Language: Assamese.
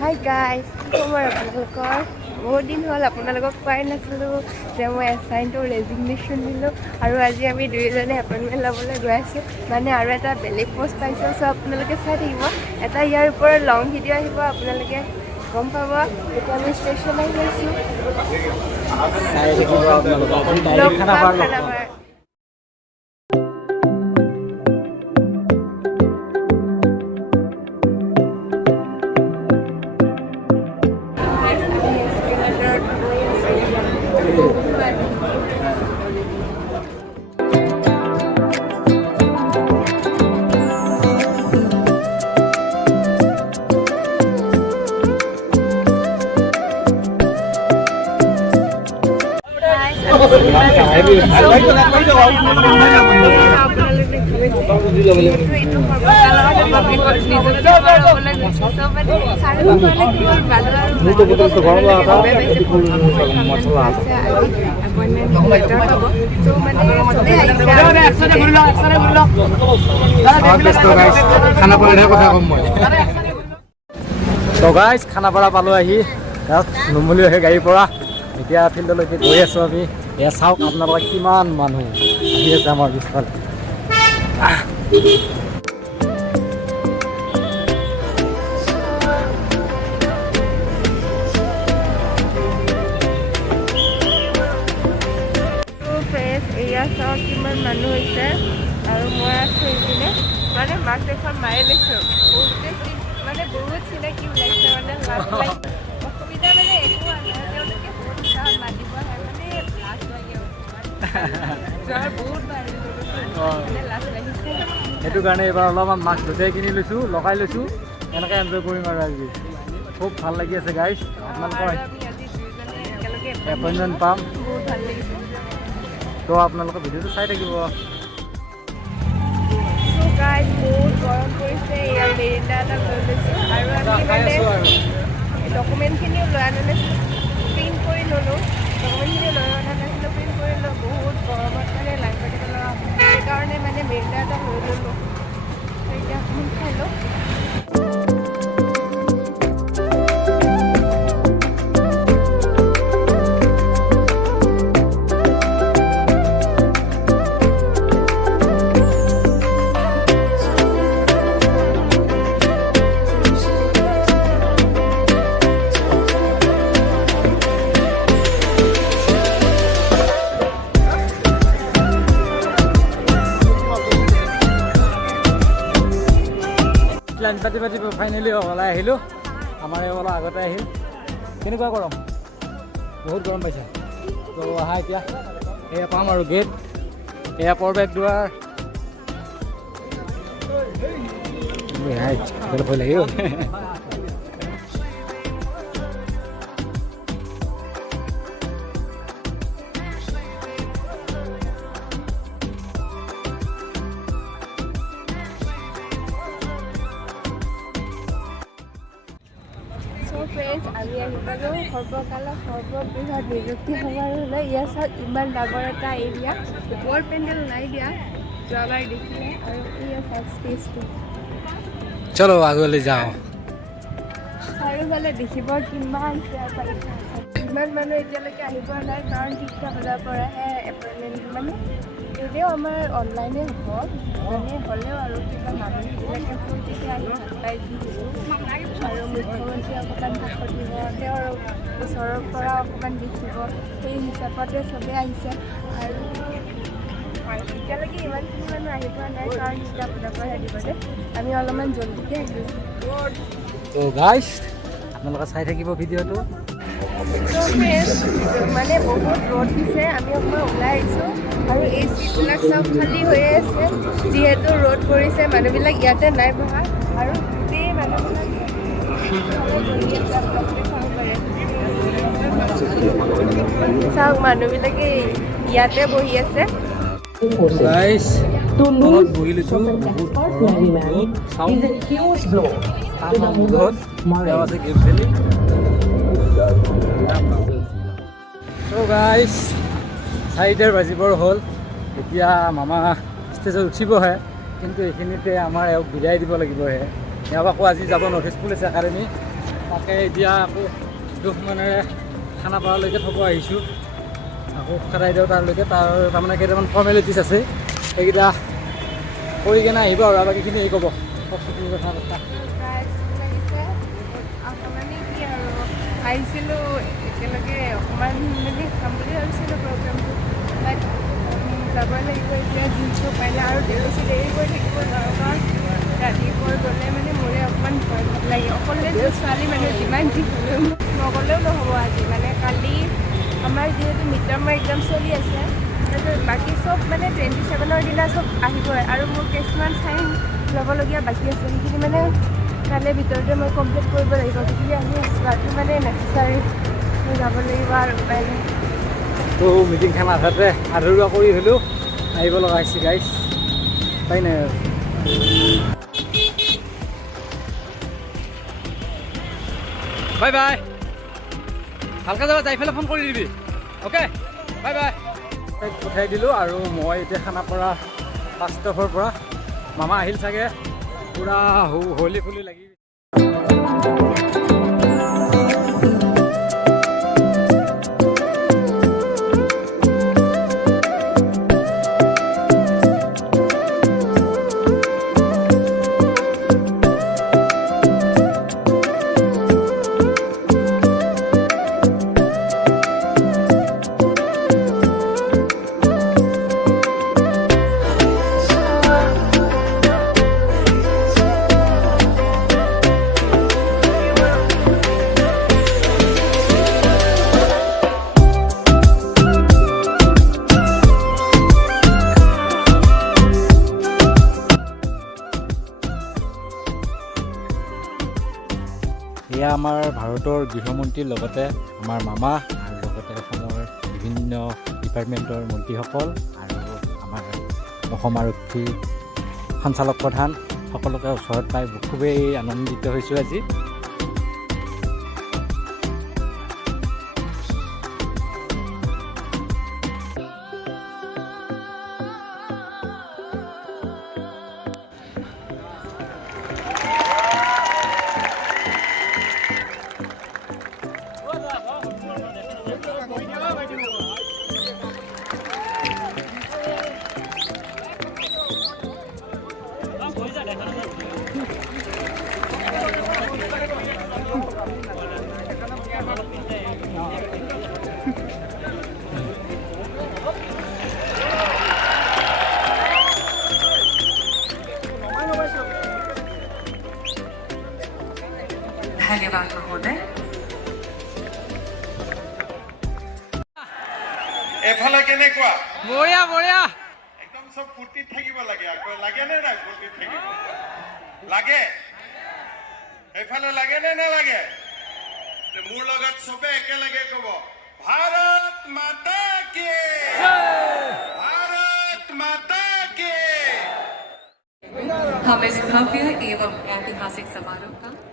Hi guys, বহুত দিন হ'ল আপোনালোকক কোৱাই নাছিলোঁ যে মই এছাইনটো ৰেজিগনেশ্যন দিলোঁ আৰু আজি আমি দুয়োজনে এপইণ্টমেণ্ট ল'বলৈ গৈ আছোঁ মানে আৰু এটা বেলেগ পষ্ট পাইছোঁ চ' আপোনালোকে চাই থাকিব এটা ইয়াৰ ওপৰত লং ভিডিঅ' আহিব আপোনালোকে গম পাব এতিয়া আমি ষ্টেচন আহি আছোঁ খানাপাৰা খানাপাৰা পালোঁ আহি তাত নুমলী আহে গাড়ীৰ পৰা এতিয়া ফিল্ডলৈকে গৈ আছোঁ আমি এয়া চাওক আপোনালোকে কিমান মানুহ আহি আছে আমাৰ পিছফালে এয়া চাওক কিমান মানুহ হৈছে আৰু মই আছোঁ এইপিনে মানে মাস্ক এখন মাৰি লৈছোঁ মানে বহুত চিনাকি ওলাইছে মানে অসুবিধা মানে একো তেওঁলোকে বহুত উৎসাহত মাতিব আহে মানে লাজ লাগে বহুত লাজ লাগিছে সেইটো কাৰণে এইবাৰ অলপমান মাস্ক দুটাই কিনি লৈছোঁ লগাই লৈছোঁ এনেকৈ এনজয় কৰিম আৰু আজি খুব ভাল লাগি আছে গাইজ আপোনালোকৰ এপইণ্টমেণ্ট পাম বহুত ভাল লাগিছে তো আপোনালোকৰ ভিডিঅ'টো চাই থাকিব গাইজ বহুত গৰম পৰিছে ইয়াৰ মেৰিণ্ডা এটা লৈ লৈছোঁ আৰু আমি মানে ডকুমেণ্টখিনিও লৈ অনা নাছিলোঁ প্ৰিণ্ট কৰি ল'লোঁ ডকুমেণ্টখিনি লৈ অনা নাছিলোঁ প্ৰিণ্ট কৰি ল'লোঁ বহুত গৰমত মানে লাইন পাতিব লগা সেইকাৰণে মানে মেৰিণ্ডা এটা লৈ ল'লোঁ এতিয়া অকণমান খাই লওঁ লাইন পাতি ফাইনেলি ওলাই আহিলোঁ আমাৰ অলপ আগতে আহিল কেনেকুৱা গৰম বহুত গৰম পাইছে তো আহা এতিয়া এয়া পাম আৰু গেট এয়া প্ৰৱেশ দুৱাৰ ভয় লাগিব ফ্ৰেণ্ডছ আমি আহি পালোঁ সৰ্বকালৰ সৰ্ববৃহৎ নিযুক্তি সমাৰোহলৈ ইয়াৰ চাওক ইমান ডাঙৰ এটা এৰিয়া ওপৰ পেণ্ডেল নাই দিয়া যোৱাবাৰ দেখিলে আৰু ইয়াৰ চাওক ষ্টেজটো চলো আগলৈ যাওঁ চাৰিওফালে দেখিব কিমান চেয়াৰ পাৰিছে ইমান মানুহ এতিয়ালৈকে আহি পোৱা নাই কাৰণ 3টা বজাৰ পৰাহে এপইণ্টমেণ্ট মানে যদিও আমাৰ অনলাইনে হ'ব মানে হ'লেও আৰু কিবা মানুহবিলাকে ফূৰ্তিতে আহি ভাল পাই আৰু মুখ্যমন্ত্ৰী অকণমান ভাষণ দিব তেওঁৰ ওচৰৰ পৰা অকণমান দেখিব সেই হিচাপতে চবেই আহিছে আৰু এতিয়ালৈকে ইমানখিনি মানুহ আহি পোৱা নাই কাৰণ 3টা বজাৰ পৰাহে দিব যে আমি অলপমান জলদিকে আহিছোঁ তো গাইজ আপোনালোকে চাই থাকিব ভিডিঅ'টো মানে বহুত ৰ'দ দিছে আমি অকণমান ওলাই আহিছোঁ আৰু এই চিটবিলাক চব খালী হৈয়ে আছে যিহেতু ৰ'দ পৰিছে মানুহবিলাক ইয়াতে নাই বহা আৰু গোটেই মানুহবিলাক চাওক মানুহবিলাকে ইয়াতে বহি আছে বহি লৈছোঁ So guys, 4 বাজিবৰ হ'ল এতিয়া মামা ষ্টেজত উঠিবহে কিন্তু এইখিনিতে আমাৰ এওঁক বিদায় দিব লাগিবহে এওঁক আকৌ আজি যাব নৰ্থ ইষ্ট পুলিচ একাডেমি তাকে এতিয়া আকৌ দুখ মনেৰে খানাপাৰালৈকে থ'ব আহিছোঁ আকৌ খেদাই দিওঁ তাৰলৈকে তাৰমানে কেইটামান ফৰ্মেলিটিছ আছে সেইকেইটা কৰি কিনে আহিব আৰু বাকীখিনি হেৰি ক'ব কওকচোন কথা বাৰ্তা মানে কি আৰু আহিছিলোঁ একেলগে অকণমান মানে চাম বুলি ভাবিছিলোঁ প্ৰগ্ৰামটো বাট যাবই লাগিব এতিয়া দিনটো পাৰিলে আৰু বেছি দেৰি কৰি থাকিব নোৱাৰোঁ কাৰণ ৰাতিপুৱা গ'লে মানে মোৰে অকণমান ভয় ভাৱ লাগে অকলে ছোৱালী মানুহ যিমান যি হ'লেও নগ'লেও নহ'ব আজি মানে কালি আমাৰ যিহেতু মিডটাৰ্মৰ এক্সাম চলি আছে তাৰপিছত বাকী চব মানে 27ৰ দিনা চব আহিবই আৰু মোৰ কিছুমান চাইন ল'বলগীয়া বাকী আছে সেইখিনি মানে কালিৰ ভিতৰতে মই কমপ্লিট কৰিব লাগিব গতিকে আহি যোৱাটো মানে নেচেচাৰী মই যাব লাগিব আৰু উপায় নাই তো মিটিংখন আধাতে আধৰুৱা কৰি হ'লেও আহিব লগা হৈছে গাইছ উপায় নাই আৰু বাই বাই ভালকৈ যাবা যাই পেলাই ফোন কৰি দিবি অ'কে বাই বাই পঠাই দিলোঁ আৰু মই এতিয়া খানাপাৰা বাছ ষ্টপৰ পৰা মামা আহিল চাগে পূৰা হলি ফুলি লাগি এয়া আমাৰ ভাৰতৰ গৃহমন্ত্ৰীৰ লগতে আমাৰ মামা আৰু লগতে অসমৰ বিভিন্ন ডিপাৰ্টমেণ্টৰ মন্ত্ৰীসকল আৰু আমাৰ অসম আৰক্ষী সঞ্চালক প্ৰধান সকলোকে ওচৰত পাই খুবেই আনন্দিত হৈছোঁ আজি धन्यवाद महोदय এফালে কেনেকুৱা বঢ়িয়া বঢ়িয়া একদম সব ফুৰ্তিত থাকিব লাগে আকৌ লাগে নে নাই ফুৰ্তিত থাকিব লাগে এফালে লাগে নে নালাগে মোৰ লগত সবে একেলগে ক'ব ভাৰত মাতা কি ভাৰত মাতা কি हम इस भव्य एवं ऐतिहासिक समारोह का